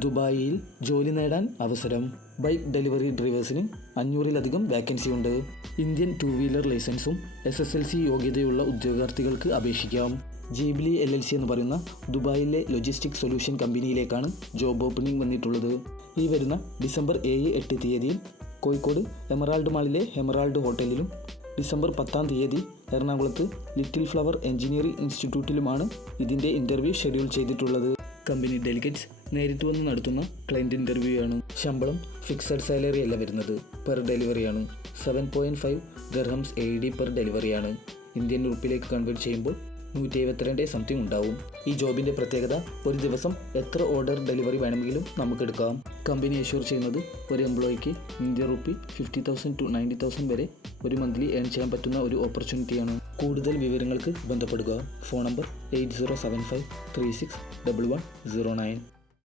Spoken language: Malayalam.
ദുബായിൽ ജോലി നേടാൻ അവസരം. ബൈക്ക് ഡെലിവറി ഡ്രൈവേഴ്സിന് 500-ലധികം വാക്കൻസി ഉണ്ട്. ഇന്ത്യൻ 2 വീലർ ലൈസൻസും SSLC യോഗ്യതയുള്ള ഉദ്യോഗാർത്ഥികൾക്ക് അപേക്ഷിക്കാം. ജേബിലി LLC എന്ന് പറയുന്ന ദുബായിലെ ലോജിസ്റ്റിക് സൊല്യൂഷൻ കമ്പനിയിലേക്കാണ് ജോബ് ഓപ്പണിംഗ് വന്നിട്ടുള്ളത്. ഈ വരുന്ന ഡിസംബർ 7-8 തീയതിയിൽ കോഴിക്കോട് എമറാൾഡ് മാളിലെ എമറാൾഡ് ഹോട്ടലിലും ഡിസംബർ 10 തീയതി എറണാകുളത്ത് ലിറ്റിൽ ഫ്ലവർ എഞ്ചിനീയറിംഗ് ഇൻസ്റ്റിറ്റ്യൂട്ടിലുമാണ് ഇതിൻ്റെ ഇൻ്റർവ്യൂ ഷെഡ്യൂൾ ചെയ്തിട്ടുള്ളത്. കമ്പനി ഡെലിഗേറ്റ്സ് നേരിട്ട് വന്ന് നടത്തുന്ന ക്ലയൻറ്റ് ഇൻ്റർവ്യൂ ആണ്. ശമ്പളം ഫിക്സഡ് സാലറി അല്ല വരുന്നത്, പെർ ഡെലിവറിയാണ്. 7.5 ദിർഹംസ് AED പെർ ഡെലിവറിയാണ്. ഇന്ത്യൻ റുപ്പിയിലേക്ക് കൺവേർട്ട് ചെയ്യുമ്പോൾ 172 സംതിങ് ഉണ്ടാവും. ഈ ജോബിൻ്റെ പ്രത്യേകത, ഒരു ദിവസം എത്ര ഓർഡർ ഡെലിവറി വേണമെങ്കിലും നമുക്കെടുക്കാം. കമ്പനി അഷ്യൂർ ചെയ്യുന്നത് ഒരു എംപ്ലോയിക്ക് ഇന്ത്യൻ റുപ്പി 50,000 to 90,000 വരെ ഒരു മന്ത്ലി ഏൺ ചെയ്യാൻ പറ്റുന്ന ഒരു ഓപ്പർച്യൂണിറ്റിയാണ്. കൂടുതൽ വിവരങ്ങൾക്ക് ബന്ധപ്പെടുക. Phone number 8075361109.